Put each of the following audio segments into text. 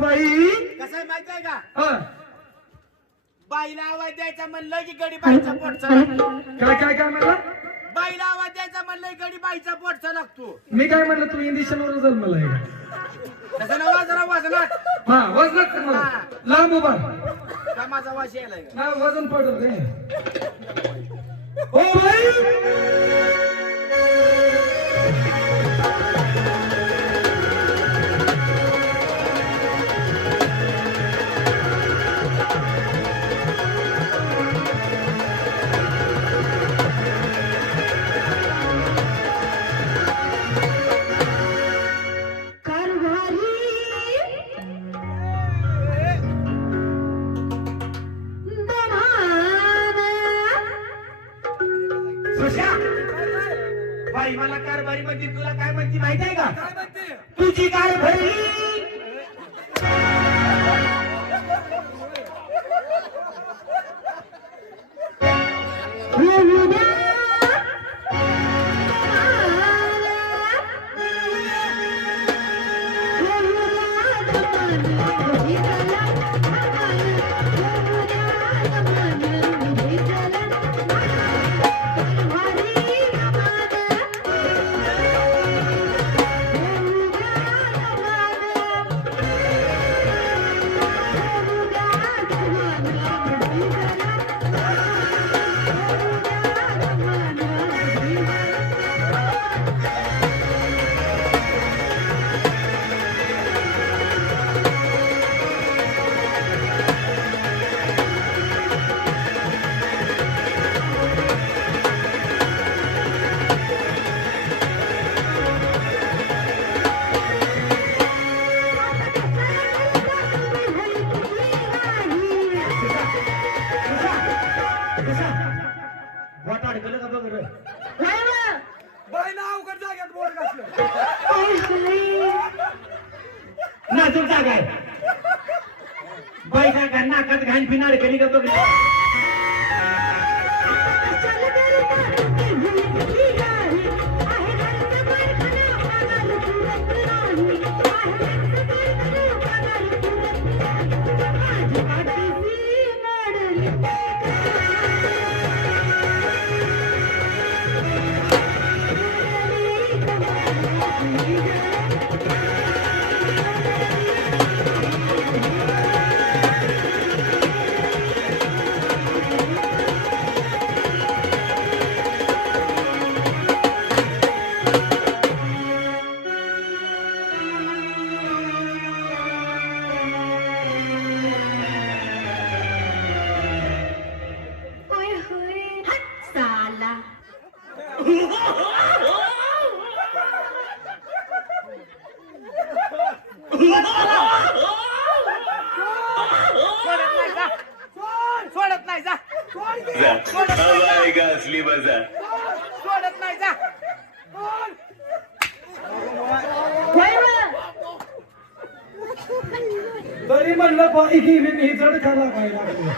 बाई? कसं आहे माहिती आहे का? हा. बाईला आवाज द्यायचा म्हणलं की गडी बाईचा पोटचा लागतो. काय काय काय म्हणला? बाईला आवाज द्यायचा म्हणलं की गडी बाईचा पोटचा लागतो. मी काय म्हणलं तू इंडिशनवर जन्मला आहे तसं नवा जरा वजनात हा वजनात कर मला. लांब उभा. का माझा वाश ना वजन पडत रे हो बाई. बाई मला कारभारी म्हणजे तुला काय म्हणते माहिती आहे का? म्हणते? तुझी कार भरली. नाही जा. असली मजा सोडत नाही जा. तरी म्हणलं बाई गेली मी जड खाला बाई लागली.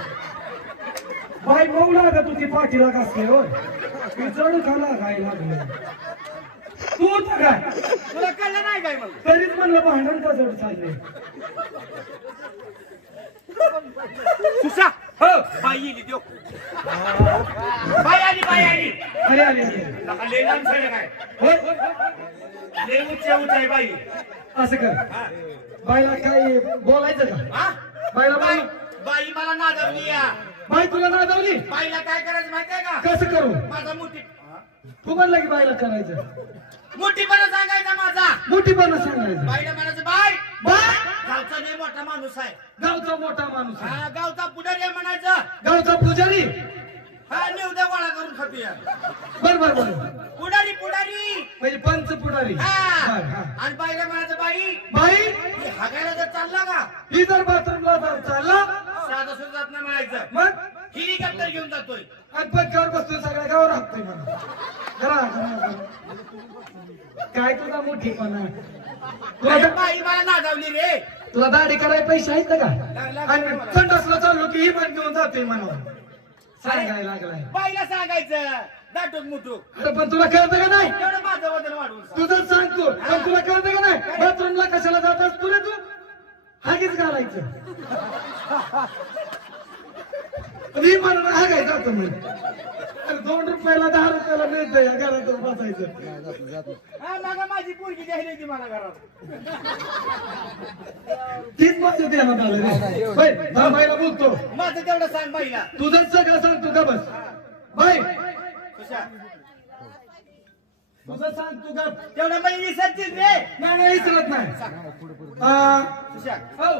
बाई मऊ लागत होती पाठीला कसले होय. मी जड खाला काय लागले. तू तर काय? तुला कळलं नाही काय मग. तरीच म्हणलं भांडण का जड चालले? सुसा आली बाई आली अरे आले. मी. नका लय लांब झालं काय? होय. लय उच्च उच्च आहे बाई. असं कर. बाईला काय बोलायचं का? हा? बाईला बाई बोल. बाई मला नादवली या. बाई तुला नादवली? बाईला काय करायचं माहितीये का? कसं करू? माझा मोठी. तू म्हणला की बाईला करायचं. मोठीपणा सांगायचा माझा. मोठीपणा सांगायचं. बाईला म्हणायचं बाई बाय गावचा लय मोठा माणूस आहे. गावचा मोठा माणूस आहे. हा गावचा पुढारी आहे म्हणायचं. गावचा पुजारी? हा निवद्या गोळा करून खातोय. बर बर बर. पुढारी पुढारी. म्हणजे पंच पुढारी. हा. बर, हा. आणि बाईला म्हणायचं बाई बाई? ही हागायला जर चालला का? ही जर बाथरूमला जर चालला? साधं सुद्धा जात नाही म्हणायचं. मग? हेलिकॉप्टर घेऊन जातोय. आणि पक्क्यावर बसतोय सगळ्या गावावर हाकतोय म्हणा. जरा, जरा, जरा. काय तुझा मोठीपणा? बाई मला नादावली रे. तुला दाढी करायला पैसे आहेत का? आणि संडासला चाललो की ही पण घेऊन जातोय म्हणा सांगायला लागलाय. बाईला सांगायचं. दाटूक मुठूक अरे पण तुला कळतं का नाही? तेवढं माझं वजन वाढवून सांग. तुझं सांगतो पण तुला कळतं का नाही? बाथरूमला कशाला जात असतो रे तू? हागीच घालायचं. मी म्हणून हागायचं जातो म्हणजे अरे दोन रुपयाला दहा रुपयाला मिळतं या घरातच बसायचं. मागा माझी पोरगी द्यायला होती मला घरात. तीच माझ्या ध्यानात आलं रे. थांबायला बोलतो. माझं तेवढं सांग बाईला. तुझंच सगळं सांग तू का बस? तुझ्या. तुझं सांग तू का? तेवढं बाई विसरतीस रे नाही विसरत नाही. हो.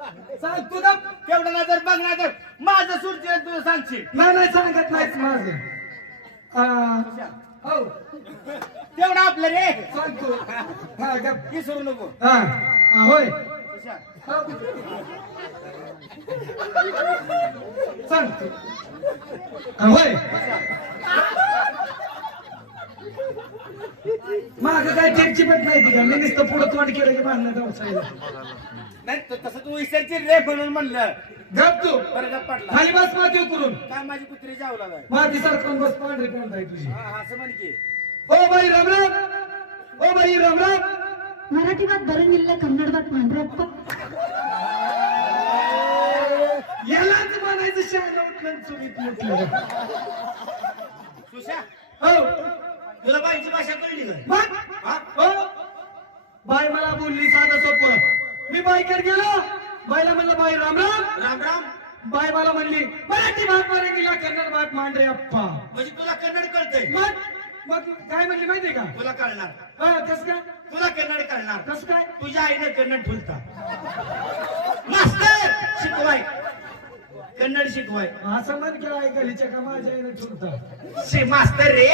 सांग तू का तेवढं ना जर बघ ना जर माझं सुरचील तुझं सांगशील. नाही नाही सांगत नाहीच माझं. तुझ्या. हो. तेवढं आपलं रे. सांग तू. हा विसरू नको. हा हा, होय. हो. सांग तू. हा, होय. माग काय चेकची पण माहिती का? मी नुसतं पुढं तोंड केलं की मागणं व्यवसायला नाही त- तसं तू विसरची रे म्हणून म्हणलं. गप तू. बरं गप्प पडला. खाली बस माती उतरून. काय माझी कुत्री जावला काय? माती सरकून बस पांढरी कोण आहे तुझी. हा हा, असं म्हणके ओ बाई रामराम ओ बाई रामराम मराठी बात बरं कन्नड भात मांडरप्पा यालाच म्हणायचं शाळा उठलं आणि चुलीत मुतलं. सुशा. हो. तुला बाईची भाषा कळली का मग? हा? हो? बाई मला बोलली साधं सोपं. मी बाईकडे गेलो. बाईला म्हणलं बाई रामराम राम. राम बाई मला म्हणली मराठी भात मराठीला कन्नड भात मांडरे अप्पा. म्हणजे तुला कन्नड कळतंय? मग? मग काय म्हणली माहितीये का? तुला कळणार. हा कस काय? तुला कन्नड कळणार. कस काय? तुझ्या आईने कन्नड ठुलता मास्तर शिकवाय. कन्नड शिकवाय. असं म्हण केलं ऐकलीच्या का माझ्या आईने ठुलता शे मास्तर रे.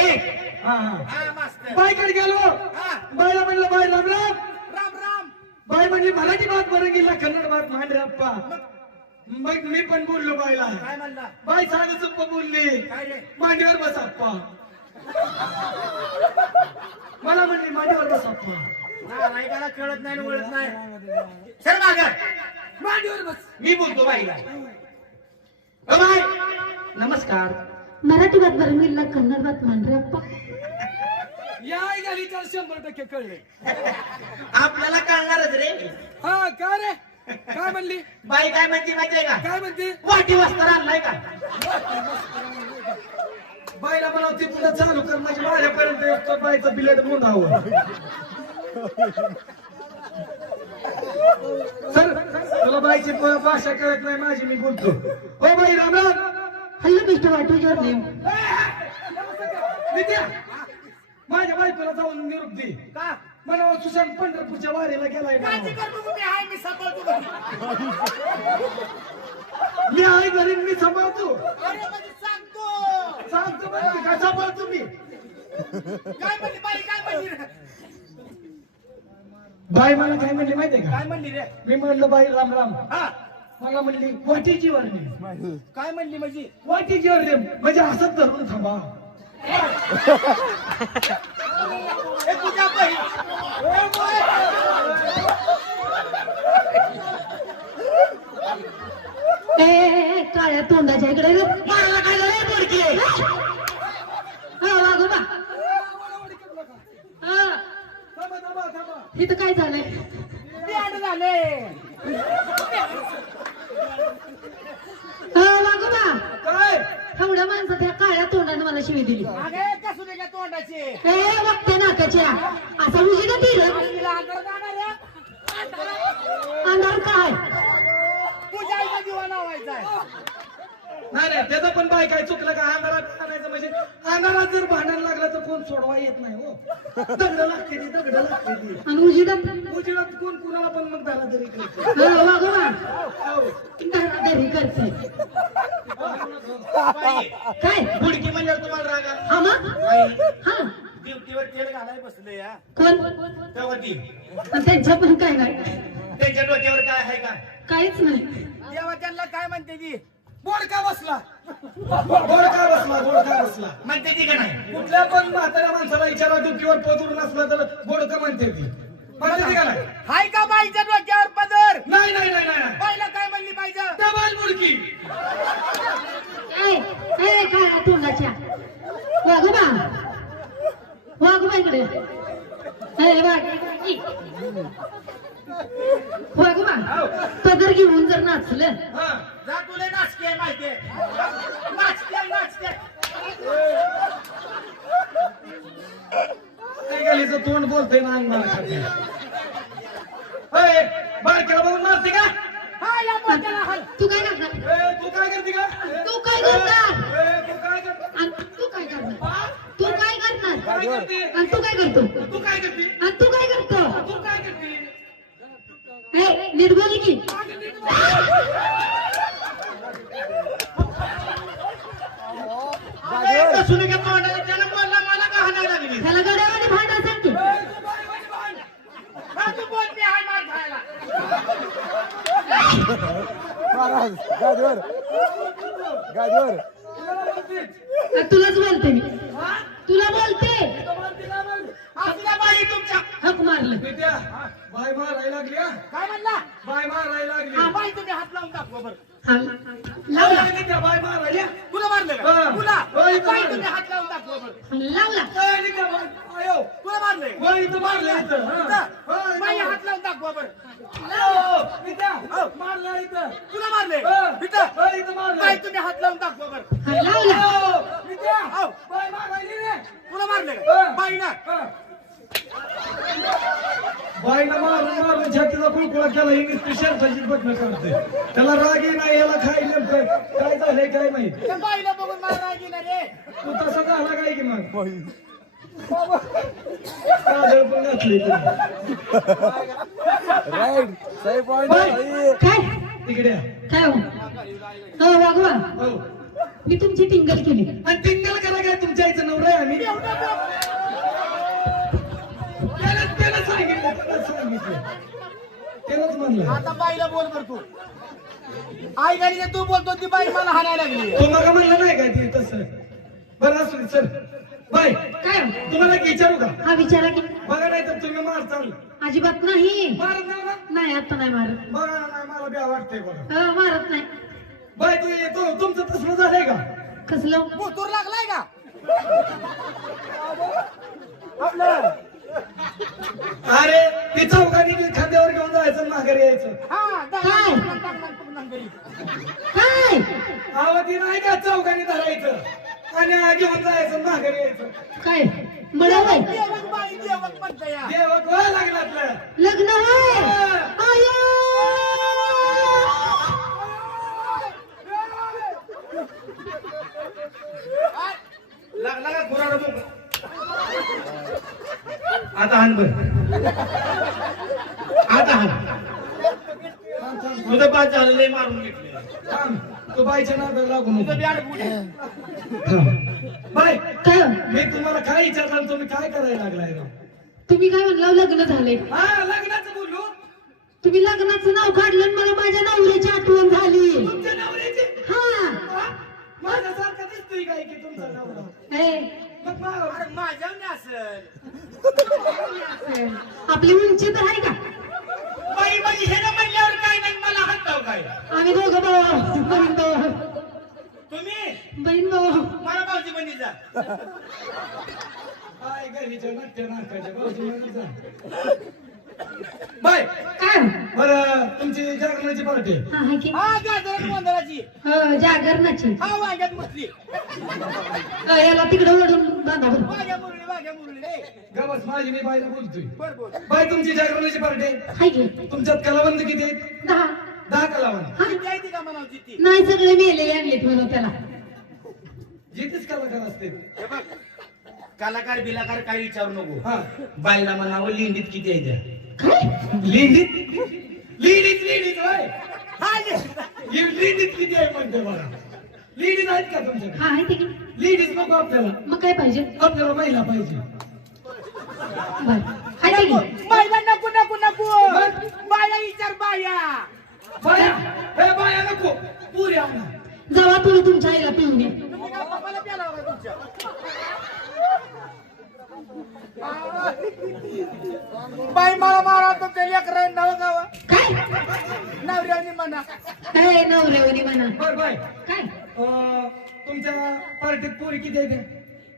हा हा. मास्तर. गेलो. हा. बाईला म्हणलं बाई रामराम राम. राम बाई म्हणली मराठी भात बरं गेला कन्नड भात मांडरे अप्पा मग? मी पण बोललो म्हणला? बाई साधं सोप्प बोलली. काय रे? मांडीवर बस अप्पा मला म्हणली मांडीवर बस अप्पा ऐकायला कळत नाही वळत नाही. सर मांडीवर बस मी बोलतो बाईला. नमस्कार. मराठी बात बरं मी कन्नड बात मांडरप्पा या गेली विचार शंभर टक्के कळले. आपल्याला कळणारच रे. हा का रे? काय म्हणली? बाई काय म्हणते माहिती का? काय म्हणते? वाटी वस्त्र आणलाय का? बाईला मला ती पुन्हा चालू कर माझ्या माझ्यापर्यंत बाईचं बिलेट म्हणून हवं सर तुला बाईची भाषा कळत नाही माझी मी बोलतो. ओ बाई रामराम हल्ली मिस्टर वाटूच्यावर देऊ विद्या माझ्या बायकोला जाऊन निरोप दे. का? मला सुशांत पंढरपूरच्या वारीला गेलाय मी सांभाळतो मी आहे घरी मी सांभाळतो. सांगतो. सांगतो म्हणजे का सांभाळतो मी? बाई मला काय म्हणली माहितीये का? काय म्हणली रे? मी म्हणलं बाई राम राम. हा. मला म्हणली वाटीची वर्णी काय म्हणली म्हणजे वाटीची वर्णी म्हणजे असंच धरून थांबा. हे तुझ्या काळ्या तोंडाच्या इकडे. मारायला काय बोडकी हा वागोबा हा थांबा थांबा थांबा इथं काय झालंय? हा एवढ्या माणसात त्या काळ्या तोंडाने मला शिवी दिली. अगे कसू दे का तोंडाचे. वक्ते नाकाच्या. असा उशी का दिलं तिला अंधार जाणार आहे? अंधार काय? तुझ्या आईचा दिवा लावायचा आहे. नाही नाही त्याचं पण बाय काय चुकलं का अंधारात? म्हणजे अंधारात जर भांडण लागलं तर कोण सोडवा येत नाही हो. दगड लागते ती दगड लागते ती आणि उशिरा उजेडात कोण कुणाला पण मग दारा तरी करते. हा वागोबा हो. धराधरी करते. काय? बुडकी म्हणल्यावर तुम्हाला राग आला? हा मग? हा. तेल घालाय बसले या. कोण? तेव्हा ती आणि त्यांच्या पण काय नाही. त्यांच्या डोक्यावर काय आहे का? काहीच नाही. तेव्हा त्यांना काय म्हणते ती? बोडका बसला. गोडका बसला गोडका बसला. म्हणते ती का नाही? कुठल्या पण म्हाताऱ्या माणसाला विचारा डुकीवर पदूर नसला तर गोडका म्हणते ती. म्हणते ती का नाही? हाय का बाईच्या डोक्यावर पदर? नाही नाही नाही नाही बाईला काय म्हणली पाहिजे डबल बुडकी. ए ए काळ्या तोंडाच्या? इकडे. ए वाग इ. वागोबा हो. पदर घेऊन जर नाचलं. हा, जा तुला नाचके माहितीये. नाचके नाचके. काय गेलीचं तोंड बोलतंय ना अंग मला खाते बारक्याला बघून मारते का? हा या मोठ्याला हाल तू काय करणार? ए, तू काय करते का? तू काय करणार? ए, तू काय करते? आणि तू काय करणार? तू काय करणार? आणि तू काय करतो? तू काय करते? শুনে গেত लावला ए, विद्या बाय मारायला तुला मारलं. का तुला होय, बाई मारलं. तुम्ही हात लावून दाखवा बरं लावला बाय- आयो. तुला मारलंय होय, इथं मारलं इथं. हा. इथं? होय, बाई इथं हात लावून दाखवा बरं आयो, विद्या, हो. मारलं इथं. तुला मारलंय हा. इथं होय, इथं मारलं. बाई तुम्ही हात लावून दाखवा बरं लावला हो. बाय मारायली रे. तुला मारलंय हा. का बाई ना हा. बाईनं मारून मारून छातीचा कुळकुळा केला शर्टाची बटणं त्याला रागी नाही याला खाय नेमकं काय झालंय काय बाईला बघून मला रे तू तसा झाला काय की मग काजळ पण घातली तुम्ही. राईट सही पॉइंट बाय. काय तिकडे या. काय हो हो वागवा हो मी तुमची टिंगल केली आणि टिंगल करा काय तुमच्या आईचं नवरा आहे आम्ही सांगितलं त्याला सांगितलं त्यालाच म्हणलं. आता बाईला बोल बर तू. आई गाडी तू बोलतो ती बाई मला हाणायला लागली. तुम्हाला म्हणलं नाही काय ते तसं? बरं असू दे, सर बाय. काय? तुम्हाला एक विचारू का? हा विचारा की. बघा नाही तर तुम्ही मारताल अजिबात नाही. मारत नाही ना? नाही आता नाही मारत. बघा ना नाही मला बी वाटतंय बघा. अ, मारत नाही. बाय तू येतो तुमचं तसलं झालंय का? कसलं? मोतूर लागलाय का? आपलं. अरे ती चौकानी खांद्यावर घेऊन जायचं माघारी यायचं. हा काय? नाही का चौकानी धरायचं? आणि घेऊन जायचं माघारी यायचं. काय? देवक लग्न होय? आयो! आता हान बर. आता हान. तुझं बाद झालं लय मारून घेतले थांब. तू बायच्या नादाला लागू नको. थांब. बाय. काय मी तुम्हाला काय विचारलं तुम्ही काय करायला लागलाय राव? तुम्ही काय म्हणलं लग्न झाले हा लग्नाचं बोललो. तुम्ही लग्नाचं नाव काढलं आणि मला माझ्या नवऱ्याची आठवण झाली. तुमच्या नवऱ्याची? हा? माझ्यासारखं दिसतोय काय की तुमचा नवरा? ए. अरे माझ्या असेल आपली उंची तर आहे का? बाई बाई हे ना म्हणल्यावर काय नाही मला हात काय? आम्ही दोघं भाऊ बहीण भाऊ तुम्ही? बहीण भाऊ मला भाऊजी बनी जा. काय घरीच्या नाट्य नाकाच्या बाजूला जा. बाय. काय? बरं तुमची जागरणाची पार्टी आहे. हा की. हा गोंधळाची. हो, जागरणाची. हा अ, याला तिकडे ओढून बांधा बरं. वाघ्या मुरळी वाघ्या मुरळी. रे गवस माझी मी बायला बोलतोय. बर बोल. बाय तुमची जागरणाची पार्टी की. तुमच्यात कलावंत किती आहेत? दहा. दहा कलावंत. हा? किती आहे ती का म्हणावची ती नाही सगळे मेलेले आणलेत म्हणून त्याला. जिथेच कलाकार असते हे बघ. कलाकार बिलाकार काही विचारू नको. हा. बाईला म्हणावं लिंडीत किती आहे त्या? काय लिंडीत लिंडीत लिंडीत होय ये. लिंडीत किती आहे म्हणते मला लिंडीत आहेत का तुमच्याकडे? हा आहे ते की लिंडीत नको आपल्याला. मग काय पाहिजे? आपल्याला महिला पाहिजे. बर. आहे ते की बाईला नको नको नको. बाया विचार बाया. बाया हे बाया नको. पुरी आणा. जावा तुम्ही तुमच्या आईला पिऊन ये तुम्ही काय पप्पाला प्याला होता तुमच्या? बाई मला मारा तर ते लेकर नव गावा काय? नवऱ्याने म्हणा. काय नवऱ्यावरी म्हणा? बर बाय काय? तुमच्या पार्टीत पोरी किती आहे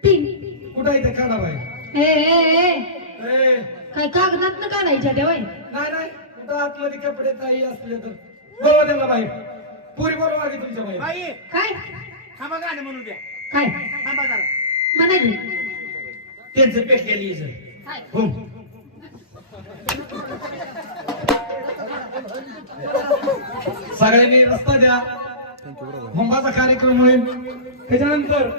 कुठं आहे ते काढा बाई? काय कागदात ना काढायच्या त्या वय नाही नाही. कुठं आतमध्ये कपडे ताई असले तर. बरोबर त्यांना बाई. पोरी बरोबर आली तुमच्या बाई. काय? थांबा काय गाणं म्हणू द्या. काय? थांबा जरा. म्हणा त्यांचं पेटलेली हो. सगळ्यांनी रस्ता द्या. कार्यक्रम होईल. त्याच्यानंतर